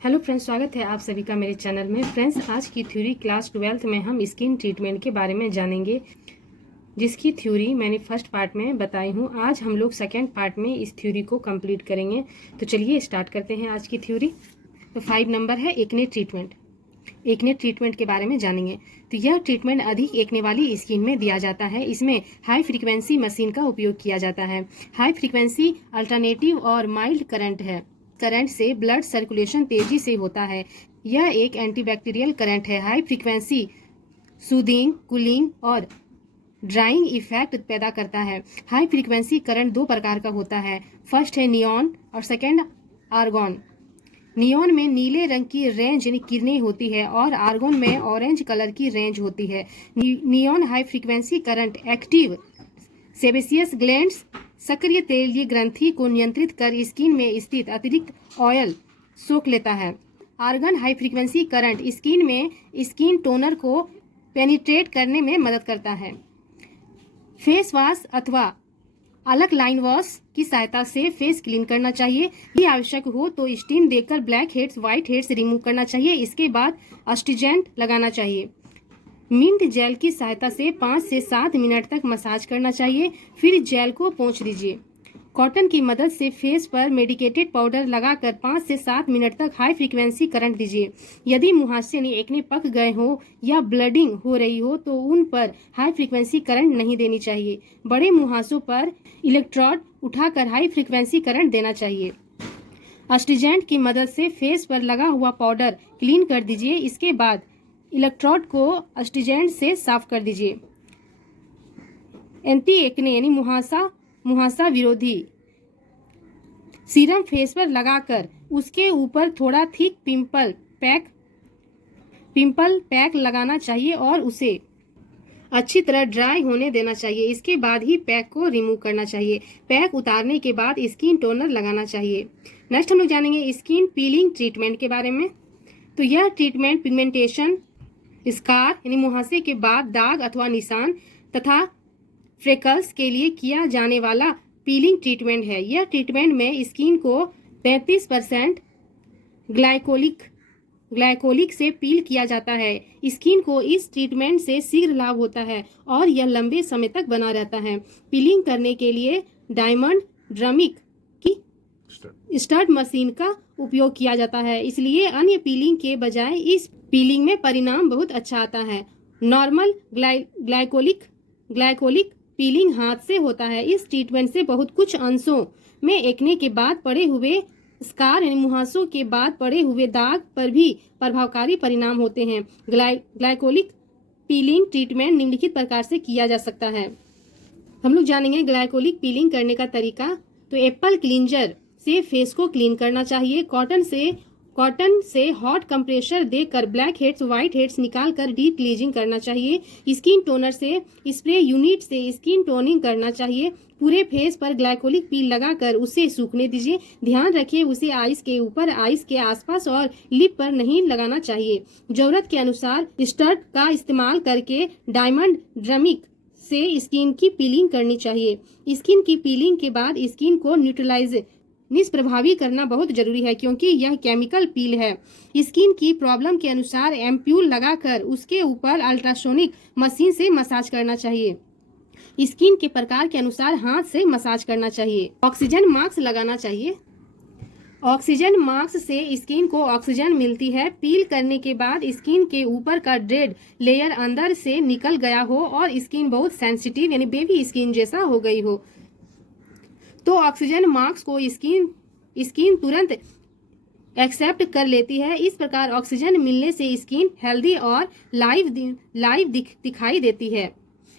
Hello friends, स्वागत है आप सभी का मेरे चैनल में। फ्रेंड्स, आज की थ्योरी क्लास 12th में हम स्किन ट्रीटमेंट के बारे में जानेंगे, जिसकी थ्योरी मैंने फर्स्ट पार्ट में बताई हूँ। आज हम लोग सेकेंड पार्ट में इस थ्योरी को कंप्लीट करेंगे। तो चलिए स्टार्ट करते हैं आज की थ्योरी। तो 5 नंबर है एक्ने ट्रीटमेंट। एक्ने ट्रीटमेंट के बारे में जानेंगे। तो यह ट्रीटमेंट अधिक एक्ने वाली स्किन में दिया जाता है। इसमें हाई फ्रीक्वेंसी मशीन का उपयोग किया जाता है। हाई फ्रीक्वेंसी अल्टरनेटिव और माइल्ड करंट है। करंट से ब्लड सर्कुलेशन तेजी से होता है। यह एक एंटीबैक्टीरियल करंट है। हाई फ्रीक्वेंसी सूदिंग, कूलिंग और ड्राइंग इफेक्ट पैदा करता है। हाई फ्रीक्वेंसी करंट दो प्रकार का होता है। फर्स्ट है नियॉन और सेकंड आर्गॉन। नियॉन में नीले रंग की रेंज यानी किरणें होती है और आर्गॉन में ऑरेंज कलर की रेंज होती है। Neon high frequency current active sebaceous glands सक्रिय तेलीय ग्रंथि को नियंत्रित कर स्किन में स्थित अतिरिक्त ऑयल सोख लेता है। Argon high frequency current skin में स्किन टोनर को पेनिट्रेट करने में मदद करता है। फेस वॉश अथवा अलग लाइन वॉश की सहायता से फेस क्लीन करना चाहिए। यदि आवश्यक हो तो स्टीम देकर black heads, white heads remove करना चाहिए। इसके बाद अस्टिजेंट लगाना चाहिए। मिंट जेल की सहायता से 5 से 7 मिनट तक मसाज करना चाहिए। फिर जेल को पोंछ दीजिए। कॉटन की मदद से फेस पर मेडिकेटेड पाउडर लगाकर 5 से 7 मिनट तक हाई फ्रीक्वेंसी करंट दीजिए। यदि मुहासे यानी एक्ने पक गए हो या ब्लडिंग हो रही हो तो उन पर हाई फ्रीक्वेंसी करंट नहीं देनी चाहिए। बड़े मुहासों पर इलेक्ट्रोड उठाकर हाई फ्रीक्वेंसी करंट देना चाहिए। अस्टिजेंट की मदद से फेस पर लगा हुआ पाउडर क्लीन कर दीजिए। इसके बाद इलेक्ट्रोड को अस्टिजेंट से साफ कर दीजिए। एंटी एक्ने यानी मुहासा विरोधी सीरम फेस पर लगाकर उसके ऊपर थोड़ा थिक पिंपल पैक लगाना चाहिए और उसे अच्छी तरह ड्राई होने देना चाहिए। इसके बाद ही पैक को रिमूव करना चाहिए। पैक उतारने के बाद स्किन टोनर लगाना चाहिए। नेक्स्ट हम लोग जानेंगे स्किन पीलिंग ट्रीटमेंट के बारे में। तो यह ट्रीटमेंट पिगमेंटेशन, स्कार यानी मुहासे के बाद दाग अथवा निशान तथा फ्रेकल्स के लिए किया जाने वाला पीलिंग ट्रीटमेंट है। यह ट्रीटमेंट में स्किन को 33% ग्लाइकोलिक से पील किया जाता है। स्किन को इस ट्रीटमेंट से शीघ्र लाभ होता है और यह लंबे समय तक बना रहता है। पीलिंग करने के लिए डायमंड ड्रमिक की स्टड मशीन का उपयोग किया जाता है। इसलिए अन्य पीलिंग के बजाय इस पीलिंग में परिणाम बहुत अच्छा आता है। नॉर्मल ग्लाइकोलिक पीलिंग हाथ से होता है। इस ट्रीटमेंट से बहुत कुछ अंशों में एक्ने के बाद पड़े हुए स्कार यानी मुहासों के बाद पड़े हुए दाग पर भी प्रभावकारी परिणाम होते हैं। ग्लाइकोलिक पीलिंग ट्रीटमेंट निम्नलिखित प्रकार से किया जा सकता है। हम लोग जानेंगे ग्लाइकोलिक पीलिंग करने का तरीका। तो एप्पल क्लींजर से फेस को क्लीन करना चाहिए। कॉटन से हॉट कंप्रेशर देकर ब्लैक हेड्स, व्हाइट हेड्स निकालकर डीप क्लीजिंग करना चाहिए। स्किन टोनर से स्प्रे यूनिट से स्किन टोनिंग करना चाहिए। पूरे फेस पर ग्लाइकोलिक पील लगाकर उसे सूखने दीजिए। ध्यान रखिए उसे आइस के ऊपर, आइस के आसपास और लिप पर नहीं लगाना चाहिए। जरूरत के अनुसार स्टड का इस्तेमाल करके डायमंड ड्रमिक से स्किन की पीलिंग करनी चाहिए। स्किन की पीलिंग के बाद स्किन को निष्प्रभावी करना बहुत जरूरी है, क्योंकि यह केमिकल पील है। स्किन की प्रॉब्लम के अनुसार एम्प्यूल लगाकर उसके ऊपर अल्ट्रासोनिक मशीन से मसाज करना चाहिए। स्किन के प्रकार के अनुसार हाथ से मसाज करना चाहिए। ऑक्सीजन मास्क लगाना चाहिए। ऑक्सीजन मास्क से स्किन को ऑक्सीजन मिलती है। पील करने के बाद स्किन के ऊपर का डेड लेयर अंदर से निकल गया हो और स्किन बहुत सेंसिटिव यानी बेबी स्किन जैसा हो गई हो तो ऑक्सीजन मास्क को स्किन तुरंत एक्सेप्ट कर लेती है। इस प्रकार ऑक्सीजन मिलने से स्किन हेल्दी और लाइव दिखाई देती है।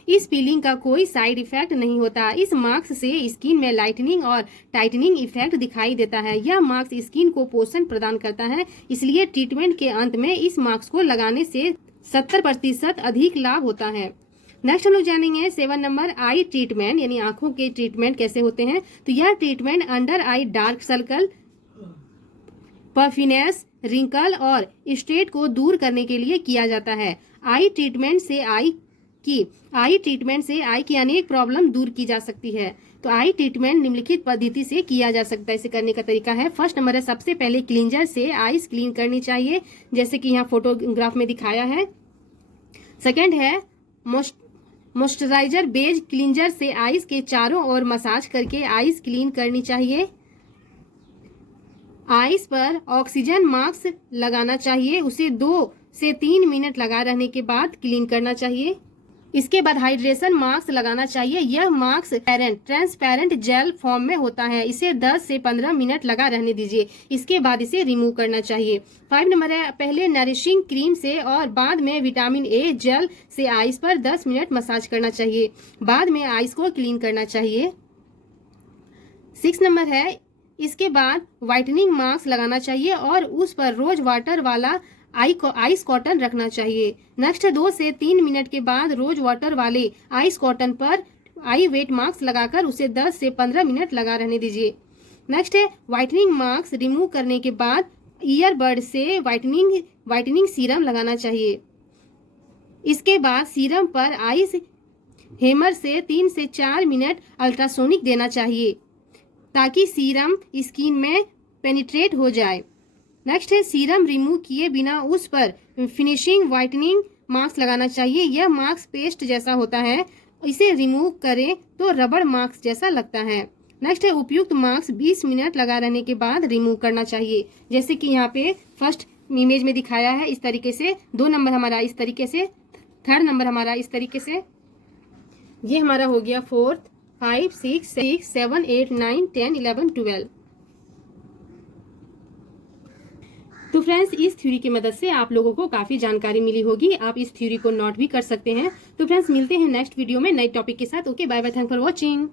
इस पीलिंग का कोई साइड इफेक्ट नहीं होता। इस मास्क से स्किन में लाइटनिंग और टाइटनिंग इफेक्ट दिखाई देता है। यह मास्क स्किन को पोषण प्रदान करता है। इसलिए ट्रीटमेंट के अंत में इस मास्क को लगाने से 70% अधिक लाभ होता है। नेक्स्ट हम लोग जानेंगे 7 नंबर आई ट्रीटमेंट यानी आंखों के ट्रीटमेंट कैसे होते हैं। तो यह treatment under eye dark circle, puffiness, wrinkle और स्ट्रेट को दूर करने के लिए किया जाता है। आई ट्रीटमेंट से आई कि आई ट्रीटमेंट से आई की अनेक प्रॉब्लम दूर की जा सकती है। तो आई ट्रीटमेंट निम्नलिखित पद्धति से किया जा सकता है। इसे करने का तरीका है, फर्स्ट नंबर है सबसे पहले क्लींजर से आईज क्लीन करनी चाहिए, जैसे कि यहाँ फोटोग्राफ में दिखाया है। सेकंड है मॉइस्चराइजर बेस्ड क्लींजर से आईज के चारों ओर मसाज करके आईज क्लीन करनी चाहिए। आईज पर ऑक्सीजन मास्क लगाना चाहिए, उसे 2 से 3 मिनट लगा रहने के बाद क्लीन करना चाहिए। इसके बाद हाइड्रेशन मास्क लगाना चाहिए। यह मास्क ट्रांसपेरेंट जेल फॉर्म में होता है, इसे 10 से 15 मिनट लगा रहने दीजिए। इसके बाद इसे रिमूव करना चाहिए। 5 नंबर है पहले नरिशिंग क्रीम से और बाद में विटामिन ए जेल से आईज पर 10 मिनट मसाज करना चाहिए, बाद में आईज को क्लीन करना चाहिए। 6 नंबर है इसके बाद व्हाइटनिंग मास्क लगाना चाहिए और उस पर रोज वाटर वाला आइस कॉटन रखना चाहिए। नेक्स्ट 2 से 3 मिनट के बाद रोज वाटर वाले आइस कॉटन पर आई वेट मास्क लगाकर उसे 10 से 15 मिनट लगा रहने दीजिए। नेक्स्ट है व्हाइटनिंग मास्क रिमूव करने के बाद ईयरबड से व्हाइटनिंग सीरम लगाना चाहिए। इसके बाद सीरम पर आइस हेमर से 3 से 4 मिनट अल्ट्रासोनिक देना चाहिए ताकि सीरम स्किन में पेनिट्रेट हो जाए। नेक्स्ट है सीरम रिमूव किए बिना उस पर फिनिशिंग व्हाइटनिंग मास्क लगाना चाहिए। यह मास्क पेस्ट जैसा होता है, इसे रिमूव करें तो रबड़ मास्क जैसा लगता है। नेक्स्ट है उपयुक्त मास्क 20 मिनट लगा रहने के बाद रिमूव करना चाहिए, जैसे कि यहाँ पे फर्स्ट इमेज में दिखाया है इस तरीके से। 2 नंबर हमारा इस तरीके से, 3rd नंबर हमारा इस तरीके से। ये हमारा हो गया 4th, 5, 6, 7, 8, 9, 10, 11, 12। तो फ्रेंड्स इस थ्योरी की मदद से आप लोगों को काफी जानकारी मिली होगी। आप इस थ्योरी को नोट भी कर सकते हैं। तो फ्रेंड्स मिलते हैं नेक्स्ट वीडियो में नए टॉपिक के साथ। Okay, bye bye, thank for watching.